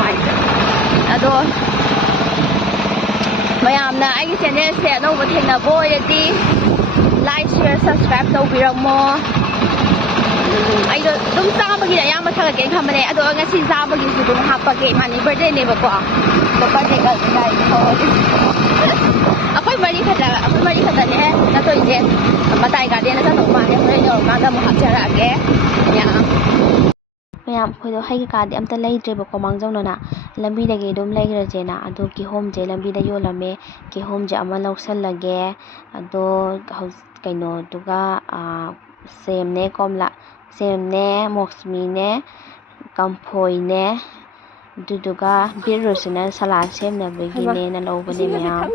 ꯅꯨꯡꯉꯥꯏꯇ꯭ꯔꯦ ꯑꯗꯣ ꯃꯌꯥꯝꯅ ꯑꯩꯒꯤ ꯆꯦꯅꯦꯜꯁꯦ ꯑꯅꯧꯕ ꯊꯦꯡꯅꯕ ꯑꯣꯏꯔꯗꯤ ꯂꯥꯏꯛ ꯁꯤꯌꯔ ꯁꯕꯁꯀ꯭ꯔꯥꯏꯕ ꯇꯧꯕꯤꯔꯝꯃꯣ ꯑꯩꯗꯣ ꯑꯗꯨꯝ ꯆꯥꯕꯒꯤꯗ ꯑꯌꯥꯝꯕ ꯊꯥꯒꯠꯀꯦꯅ ꯈꯟꯕꯅꯦ ꯑꯗꯣ ꯉꯁꯤ ꯆꯥꯕꯒꯤꯁꯨ ꯑꯗꯨꯝ ꯍꯥꯞꯄꯒꯦ ꯏꯃꯥꯟꯅꯕꯤ ꯕꯔꯊꯗꯦꯅꯦꯕꯀꯣ ꯕꯔꯊꯗꯦꯒ ꯑꯩꯈꯣꯏ ꯃꯔꯤ ꯈꯛꯇꯅꯦ ꯆꯠꯇꯣꯏꯁꯦ ꯃꯇꯥꯏ ꯒꯥꯔꯗꯦꯟꯗ ꯆꯠꯇꯧ ꯃꯥꯜꯂꯦ ꯍꯣꯔꯦꯟ ꯌꯧꯔꯀꯥꯟꯗ ꯑꯃꯨꯛ ꯍꯥꯞꯆꯔꯛꯑꯒꯦ ꯃꯌꯥꯝ ꯑꯩꯈꯣꯏꯗꯣ ꯍꯩ ꯀꯩꯀꯥꯗꯤ ꯑꯝꯇ ꯂꯩꯇ꯭ꯔꯦꯕꯀꯣ ꯃꯥꯡꯖꯧꯅꯅ ꯂꯝꯕꯤꯗꯒꯤ ꯑꯗꯨꯝ ꯂꯩꯈ꯭ꯔꯁꯦꯅ ꯑꯗꯣ ꯀꯤꯍꯣꯝꯁꯦ ꯂꯝꯕꯤꯗ ꯌꯣꯜꯂꯝꯃꯦ ꯀꯤꯍꯣꯝꯁꯦ ꯑꯃ ꯂꯧꯁꯜꯂꯒꯦ ꯑꯗꯣ ꯀꯩꯅꯣꯗꯨꯒ ꯁꯦꯝꯅꯦ ꯀꯣꯝꯂꯥ ꯁꯦꯝꯅꯦ ꯃꯣꯛꯁꯃꯤꯅꯦ ꯀꯝꯐꯣꯏꯅꯦ ꯑꯗꯨꯗꯨꯒ ꯕꯤꯠꯔꯨꯠꯁꯤꯅ ꯁꯂꯥꯗ ꯁꯦꯝꯅꯕꯒꯤꯅꯦꯅ ꯂꯧꯕꯅꯦ ꯃꯌꯥꯝ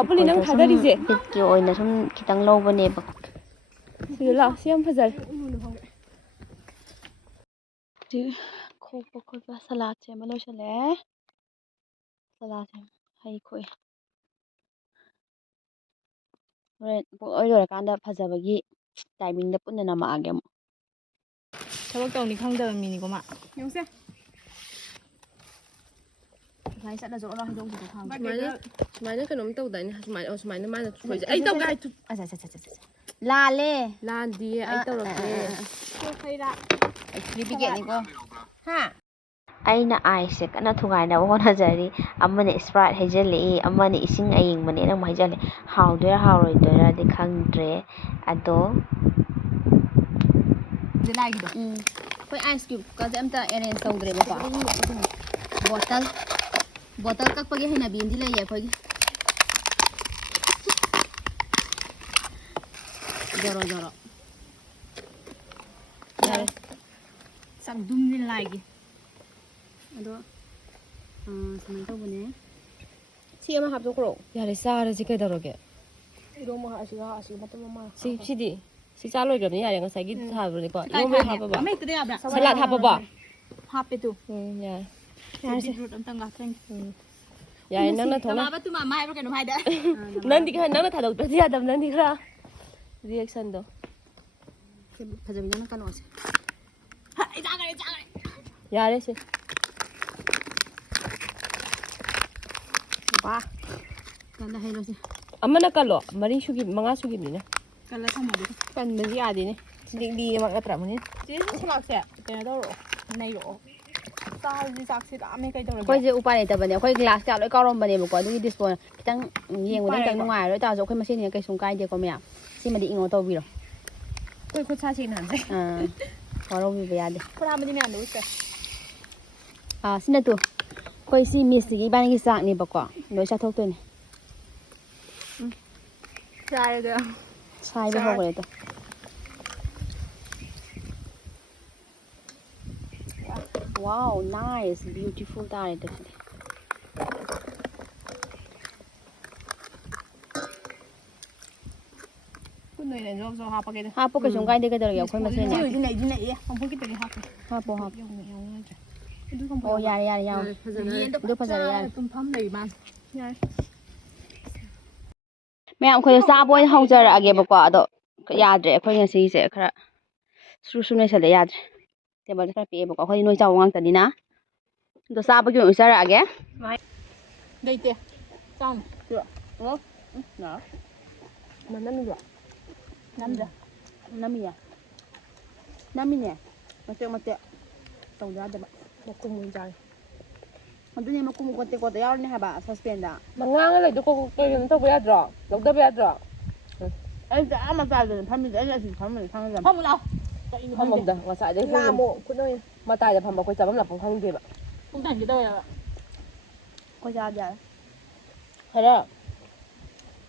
ꯑꯩꯈꯣꯏꯗꯣ ꯁꯨꯝ ꯕꯤꯠꯀꯤ ꯑꯣꯏꯅ ꯁꯨꯝ ꯈꯤꯇꯪ ꯂꯧꯕꯅꯦꯕ ꯁꯤꯗ ꯂꯥꯛꯑꯣ ꯁꯤ ꯌꯥꯝ ꯐꯖꯔꯦ ꯈꯣꯛꯄ ꯈꯣꯠꯄ ꯁꯂꯥꯗ ꯁꯦꯝꯕ ꯂꯣꯏꯁꯜꯂꯛꯑꯦ ꯁꯂꯥꯗ ꯍꯩ ꯈꯣꯛꯑꯦ ꯍꯣꯔꯦꯟ ꯄꯨꯡꯂꯣꯏ ꯂꯣꯏꯔꯀꯥꯟꯗ ꯐꯖꯕꯒꯤ ꯇꯥꯏꯃꯤꯡꯗ ꯄꯨꯟꯅ ꯅꯝꯃꯛꯑꯒꯦ ꯑꯃꯨꯛ ꯊꯕꯛ ꯇꯧꯅꯤ ꯈꯪꯗꯕ ꯃꯤꯅꯤꯀꯣ ꯃꯥ ꯌꯦꯡꯁꯦ ꯁꯨꯃꯥꯏꯅ ꯀꯩꯅꯣꯝ ꯇꯧꯗꯥꯏꯅꯦ ꯁꯨꯃꯥꯏꯅ ꯃꯥꯅ ꯊꯣꯏꯁꯦ ꯑꯩ ꯇꯧꯒꯦ ꯂꯥꯜꯂꯦ ꯂꯥꯟꯗꯤꯌꯦ ꯑꯩ ꯇꯧꯔꯛꯀꯦ ꯑꯩꯅ ꯑꯥꯏꯁꯁꯦ ꯀꯟꯅ ꯊꯨꯒꯥꯏꯅꯕ ꯍꯣꯠꯅꯖꯔꯤ ꯑꯃꯅ ꯏꯁꯄ꯭ꯔꯥꯏꯠ ꯍꯩꯖꯤꯜꯂꯛꯏ ꯑꯃꯅ ꯏꯁꯤꯡ ꯑꯌꯤꯡꯕꯅꯦꯅ ꯑꯃꯨꯛ ꯍꯩꯖꯜꯂꯦ ꯍꯥꯎꯗꯣꯏꯔꯥ ꯍꯥꯎꯔꯣꯏꯗꯣꯏꯔꯗꯤ ꯈꯪꯗ꯭ꯔꯦ ꯑꯗꯣ ꯑꯩꯈꯣꯏ ꯑꯥꯏꯁ ꯀ꯭ꯌꯨꯕꯀꯁꯦ ꯑꯝꯇ ꯑꯦꯔꯦꯟꯖ ꯇꯧꯗ꯭ꯔꯦꯕꯀꯣ ꯕꯣꯇꯜ ꯀꯛꯄꯒꯤ ꯍꯩꯅꯕꯤ ꯑꯃꯗꯤ ꯂꯩꯌꯦ ꯑꯩꯈꯣꯏꯒꯤ ꯖꯣꯔꯣ ꯌꯥꯔꯦ ꯆꯥꯛꯗꯨꯝꯅꯤ ꯂꯥꯏꯒꯤ ꯑꯗꯣ ꯁꯨꯃꯥꯏꯅ ꯇꯧꯕꯅꯦ ꯁꯤ ꯑꯃ ꯍꯥꯞꯇꯣꯛꯈ꯭ꯔꯣ ꯌꯥꯔꯦ ꯆꯥꯔꯁꯤ ꯀꯩꯗꯧꯔꯒꯦ ꯁꯤꯗꯤ ꯁꯤ ꯆꯥ ꯂꯣꯏꯈ꯭ꯔꯕꯅꯤ ꯌꯥꯔꯦ ꯉꯁꯥꯏꯒꯤ ꯊꯥꯕꯅꯤꯀꯣ ꯏꯔꯣꯝꯕ ꯍꯥꯞꯄꯕ ꯁꯂꯥꯗ ꯍꯥꯞꯄꯕ ꯍꯥꯞꯄꯦ ꯇꯨ ꯌꯥꯔꯦ ꯕꯤꯠꯔꯨꯠ ꯑꯝꯇꯪ ꯉꯥꯛꯊꯪꯒꯦ ꯌꯥꯔꯦ ꯅꯪꯅ ꯊꯣꯛꯅ ꯅꯪꯗꯤ ꯈꯔ ꯅꯪꯅ ꯊꯥꯗꯣꯛꯇ꯭ꯔꯗꯤ ꯌꯥꯗꯕ ꯅꯪꯗꯤ ꯈꯔ ꯔꯤꯌꯦꯛꯁꯟꯗꯣ ꯐꯖꯕꯤ ꯅꯪꯅ ꯀꯩꯅꯣꯁꯦ ꯌꯥꯔꯦ ꯁꯤ ꯋꯥ ꯀꯜꯂ ꯍꯩꯔꯣꯁꯦ ꯑꯃꯅ ꯀꯜꯂꯣ ꯃꯉꯥ ꯁꯨꯈꯤꯕꯅꯤꯅ ꯀꯜꯂ ꯊꯝꯃꯒꯦ ꯀꯟꯕꯗꯤ ꯌꯥꯗꯦꯅꯦ ꯂꯤꯃꯛ ꯅꯠꯇ꯭ꯔꯕꯅꯤ ꯆꯦ ꯁꯂꯥꯛꯁꯦ ꯀꯩꯅꯣ ꯇꯧꯔꯛꯑꯣ ꯅꯩꯔꯛꯑꯣ ꯆꯥꯔꯗꯤ ꯆꯥꯛꯁꯤ ꯂꯥꯝꯃꯦ ꯀꯩꯗꯧꯔꯒꯦ ꯑꯩꯈꯣꯏꯁꯦ ꯎꯄꯥꯏ ꯂꯩꯇꯕꯅꯦ ꯑꯩꯈꯣꯏ ꯒ꯭ꯂꯥꯁ ꯀꯌꯥ ꯂꯣꯏ ꯀꯥꯎꯔꯝꯕꯅꯦꯕꯀꯣ ꯑꯗꯨꯒꯤ ꯗꯤꯁꯄꯣ ꯈꯤꯇꯪ ꯌꯦꯡꯕꯗ ꯈꯤꯇꯪ ꯅꯨꯡꯉꯥꯏꯔꯣꯏ ꯇꯥꯔꯁꯨ ꯑꯩꯈꯣꯏ ꯃꯁꯦꯟꯅꯤꯅ ꯀꯩꯁꯨꯝ ꯀꯥꯏꯗꯦꯀꯣ ꯃꯌꯥꯝ ꯁꯤꯃꯗꯤ ꯏꯉꯣ ꯇꯧꯕꯤꯔꯣ ꯑꯩꯈꯣꯏ ꯈꯨꯠ ꯁꯥ ꯁꯦꯡꯅꯍꯟꯁꯦ ꯋꯥꯔꯧꯕꯤꯕ ꯌꯥꯗꯦ ꯈꯨꯔꯥꯝꯕꯗꯤ ꯃꯌꯥꯝꯗ ꯎꯠꯁꯦ ꯁꯤꯅ ꯇꯨ ꯑꯩꯈꯣꯏ ꯁꯤ ꯃꯤꯁꯁꯤꯒꯤ ꯏꯕꯥꯅꯤꯒꯤ ꯆꯥꯛꯅꯦꯕꯀꯣ ꯂꯣꯏ ꯆꯥꯊꯣꯛꯇꯣꯏꯅꯦ ꯆꯥꯔꯦꯗ ꯁꯥꯏꯕ ꯍꯧꯈ꯭ꯔꯦ ꯇꯣ ꯋꯥꯎ ꯅꯥꯏꯁ ꯕ꯭ꯌꯨꯇꯤꯐꯨꯜ ꯇꯥꯔꯦ ꯇꯣ ꯁꯤꯗꯤ ꯍꯥꯞꯄꯣ ꯀꯩꯁꯨꯝ ꯀꯥꯏꯗꯦ ꯀꯩꯗꯧꯔꯒꯦ ꯑꯩꯈꯣꯏ ꯃꯁꯦꯟꯅꯦ ꯍꯥꯞꯄꯣ ꯑꯣ ꯌꯥꯔꯦ ꯌꯥꯎꯔꯦ ꯑꯗꯨ ꯐꯖꯔꯦ ꯌꯥꯔꯦ ꯃꯌꯥꯝ ꯑꯩꯈꯣꯏꯗꯣ ꯆꯥꯕ ꯑꯣꯏꯅ ꯍꯧꯖꯔꯛꯑꯒꯦꯕꯀꯣ ꯑꯗꯣ ꯌꯥꯗ꯭ꯔꯦ ꯑꯩꯈꯣꯏ ꯉꯁꯤꯁꯦ ꯈꯔ ꯁꯨꯔ ꯅꯩꯁꯜꯂꯦ ꯌꯥꯗ꯭ꯔꯦ ꯇꯦꯕꯜꯁꯦ ꯈꯔ ꯄꯤꯛꯑꯦꯕꯀꯣ ꯑꯩꯈꯣꯏꯗꯤ ꯅꯣꯏ ꯆꯥꯎꯕ ꯉꯥꯛꯇꯅꯤꯅ ꯑꯗꯣ ꯆꯥꯕꯒꯤ ꯑꯣꯏꯅ ꯎꯠꯆꯔꯛꯑꯒꯦ ꯂꯩꯇꯦ ꯆꯥꯎꯅ ꯅꯝꯃꯤꯕ꯭ꯔꯣ ꯅꯝꯗ꯭ꯔꯦ ꯅꯝꯃꯤꯅꯦ ꯃꯇꯦꯛ ꯇꯧꯗ ꯌꯥꯗꯕ ꯃꯈꯨꯝ ꯑꯣꯏꯅ ꯆꯥꯔꯦ ꯑꯗꯨꯅꯦ ꯃꯀꯨ ꯇꯦꯀꯣꯠꯇ ꯌꯥꯎꯔꯤꯅꯦ ꯍꯥꯏꯕ ꯁꯁꯄꯦꯟꯗ ꯃꯉꯥꯡꯒ ꯂꯩꯗꯣ ꯀꯩꯅꯣ ꯇꯧꯕ ꯌꯥꯗ꯭ꯔꯣ ꯂꯧꯗꯕ ꯌꯥꯗ꯭ꯔꯣ ꯑꯩꯁꯦ ꯃꯆꯥꯗꯨꯅꯦ ꯐꯝꯃꯤꯁꯦ ꯑꯩꯅ ꯑꯁꯤꯁꯨ ꯐꯝꯃꯤꯁꯦ ꯈꯪꯉꯗꯕ ꯐꯝꯃꯨ ꯂꯥꯎ ꯐꯝꯃꯝꯗ ꯉꯁꯥꯏꯗꯩ ꯃꯇꯥꯏꯗ ꯐꯝꯕ ꯑꯩꯈꯣꯏ ꯆꯥꯐꯝ ꯂꯥꯛꯐꯝ ꯈꯪꯗꯦꯕ ꯄꯨꯡ ꯊꯟꯒꯦ ꯇꯧꯋꯦꯕ ꯑꯩꯈꯣꯏ ꯆꯥꯗꯤ ꯌꯥꯔꯦ ꯈꯔ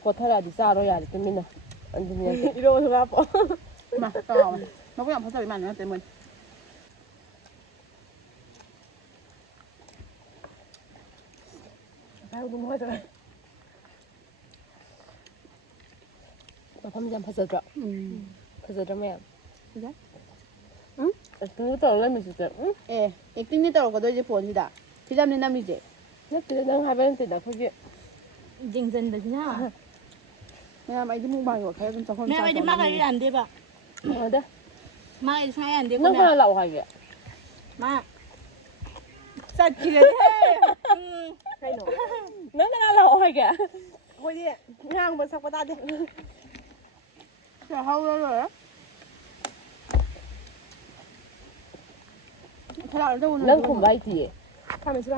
ꯀꯣꯊꯔꯛꯑꯗꯤ ꯆꯥꯔꯣ ꯌꯥꯔꯦ ꯇꯨꯃꯤꯟꯅ ꯑꯗꯨꯅꯦ ꯏꯔꯣꯁꯨ ꯍꯥꯞꯄꯣ ꯃꯕꯨꯛ ꯌꯥꯝ ꯐꯠꯇꯕ ꯏꯃꯥꯟꯅꯕꯤ ꯅꯠꯇꯦ ꯃꯣꯏꯗꯤ ꯃꯐꯝꯁꯦ ꯌꯥꯝ ꯐꯖꯗ꯭ꯔꯣ ꯐꯖꯗ꯭ꯔꯥ ꯃꯌꯥꯝ ꯐꯖꯩ ꯑꯦꯛꯇꯤꯡ ꯇꯧꯔ ꯂꯩꯔꯝꯃꯤꯁꯤꯗꯤ ꯑꯦꯛꯇꯤꯡꯗꯤ ꯇꯧꯔꯛꯀꯗꯣꯏꯁꯦ ꯐꯣꯟꯁꯤꯗ ꯐꯤꯂꯝꯅꯦ ꯅꯝꯃꯤꯁꯦ ꯅꯠꯇꯦꯗ ꯅꯪ ꯍꯥꯏꯕ ꯅꯠꯇꯦꯗ ꯑꯩꯈꯣꯏꯒꯤ ꯌꯦꯡꯁꯤꯟꯕꯁꯤꯅ ꯃꯌꯥꯝ ꯑꯩꯗꯤ ꯃꯨꯛꯕꯥꯡꯒꯤ ꯋꯥꯈꯜ ꯑꯗꯨꯝ ꯆꯥꯎꯈꯠ ꯃꯌꯥꯝ ꯑꯩꯗꯤ ꯃꯥꯒ ꯌꯥꯟꯗꯦꯕ ꯑꯗ ꯃꯥ ꯑꯩꯗꯤ ꯁꯨꯡꯌꯥ ꯌꯥꯟꯗꯦꯀꯣ ꯅꯪ ꯀꯅꯥ ꯂꯥꯛꯑꯣ ꯍꯥꯏꯒꯦ ꯃꯥ สัตว์ขี้เลยใครหนู นั่นน่ะเราโอ้ยแก โอ้ยเนี่ยย่างบนสักปะตาดิจะเข้าแล้วเหรอnang khum bai ti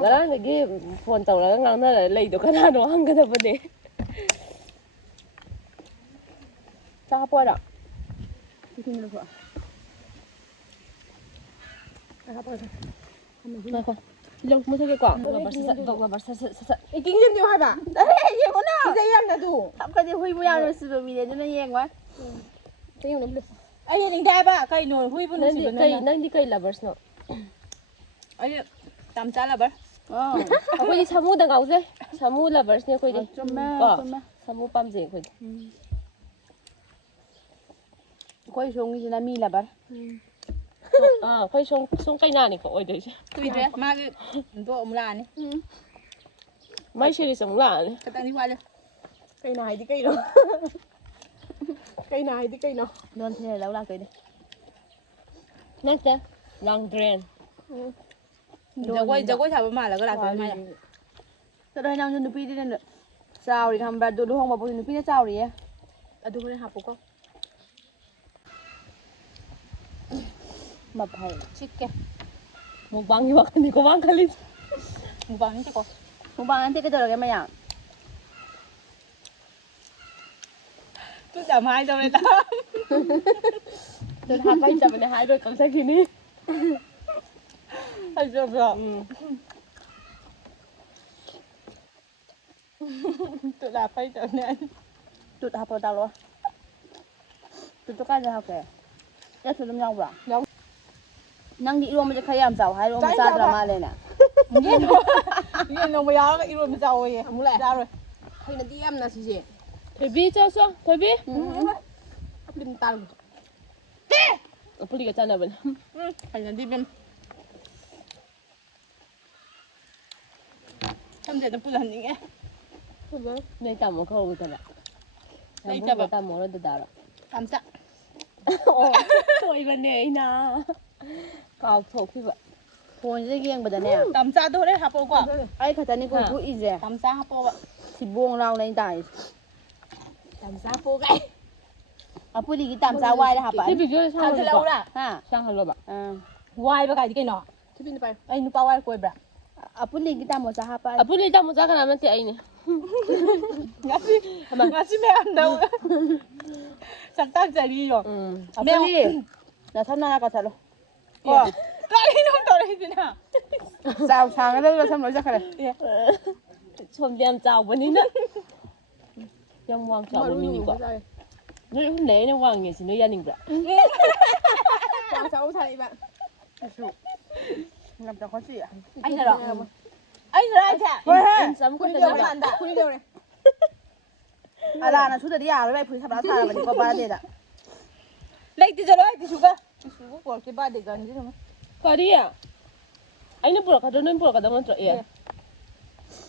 la ne ge phone tàu la ngang na lei do kana no hang ka da ba de cha po da Titin lo ko. na ko lo mo sa ke kwa ba ba sa ไอ้กิ้งยังอยู่ฮะบ่ะเอ้ยยังคนน่ะจะยังนะดู Thap ka di hui bu ya no su mi de na yeng wa. จะยังเลยไอ้ยังได้ป่ะใครหนูหุ้ยปุ่นสิบ nang di kai lovers no ไอ้ตามจ้าละบ่ Oh. ko di samu da gau je samu lovers ne ko di Choma. samu pam je ko Koi song ni na mi la bar. ko song kai na ni ko oi de ตุยเด้มาคือตัวอมลานี่ mai shiri song la ne กระตังที่ว่าเลยใครนายดิใครเนาะใครนายดิใครเนาะ Don the la la kai de. na ta long drain จะก็ถามมาแล้วก็หลักไปมา Sa dai nang nu pi di na. Sao ri tham ba du lu hong ba bu nu pi na sao ri. อะดูเลยหาปุ๊กก็ Ma phai. ชิคแก mo bang ni wa ni ko bang kali หมู่บ้านนี่จะก็ Mu ba an te ke do ga ma ya. ตู้จะมาให้จะไม่ตาม dur ha pai cha ne hai do kam sa ki ni ไอ้เจ้าแบบตู้ลาไปจากไหน Tu ta pa ta lo. Tu to ka ja ha ke. Ya su lum yang ba. Nang di ro ma ja khayam sao hai ro ma sa drama le na. เย็นลงไปยาวแล้วก็อีรวมเจ้าเองมูแหละจ้าเลยใครนาดีแอมนะสิเจ thoi bi cha so thoi bi ลิมตัง puli ka cha na ban ใครนาดีเป็นทำเสร็จจะพูดอะไรอย่างเงี้ย nei ta mo ko ka la nei ta ba ta mo ro da da ro ทำซะ oh thoi ban ne na kaw thok ki ba Phone je gieng ba da ne. ทำซะตัวได้หาโปกว่า Ai kha ta ni ko ku i je. ทำซะหาโปกว่า Si buông lao lên tai. ทำซะโปกไง Apu di ki tam sa wai da ha ba. ti bi jo sa ทำจะเล่าละ Ha. sang ha lo baวายไปไกลที่ไหนเนาะที่พี่ไปไอ้นุป้าวายกวยแบบ Apu di ki tam mo sa ha pa. apuli ta mo sa ka na man ti ai ni งั้นสิแม่อันเดียวสักตั้งใจดีอยู่ Apu di. Na tham na ka sa lo. ก็ที่นู้นตัวอะไรสินะ Sao sang cái đó tham lo sa ka. chom diam chao ban ni na yang wang chao ban ni ko no ne ne wang ni si no ya ning bra ฟังเช้าไทยแบบ Ngam ta ko si. ไอ้เนี่ยหรอไอ้อะไรแค่ sam ko คุณ ta เดียว na กันด่าคุณเดียวเลย Ala na chu da dia lo bai phu sa ba sa ba ni ko ba de da. เล็กที่จะร้อยที่ชูก็ชูก็ปวดที่บ้านเด็กกันที่ทำไม ka ri ya ai na pura ka do nen pura ka da man tra ya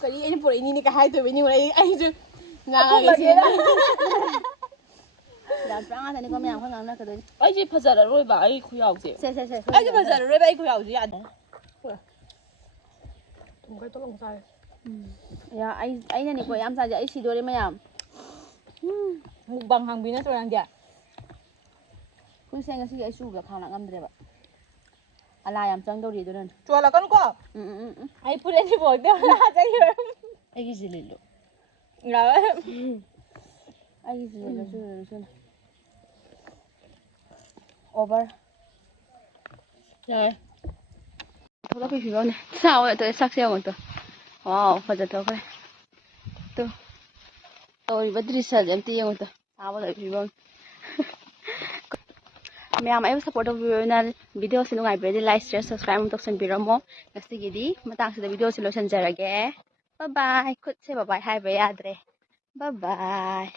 ก็นี่ไอ้นี่ปวดไอ้นี่ก็ให้ตัวไปนี่ไอ้จูงานอะไรสิ Dan prang ta ni ko myang khang na ka de. ai ji pha ra roi ba ai khu yaw je Se. ไอ้จะมาจะร้อยไปกูอยากจะยันถุงก็ต้องลงใจ Ya ai na ni ko yam sa ja ai si do re ma yam. มุกบังหางบินนะตัวนั้นเดียว Kun se nga si ai su ga khang na ngam de ba. Ala yam chang do ri do nan. จัวแล้วก็ก็ ไอ้พูดไอ้ที่บอกเดี๋ยวน่าจะเยอะ ai gi ji le lo แล้ว Ai si lo su. Over. ya Thoda phi lo ne. Sao ai to sak se mo to. Wow, fa ja to ka. To. Oi badri sa jam ti mo to. Awa la phi lo. Mayam ay support of video sino ngai bre like share subscribe mo toksen biramo ngasi gidi matang sa video silo san jarage bye bye khut se bye bye hai bre adre bye bye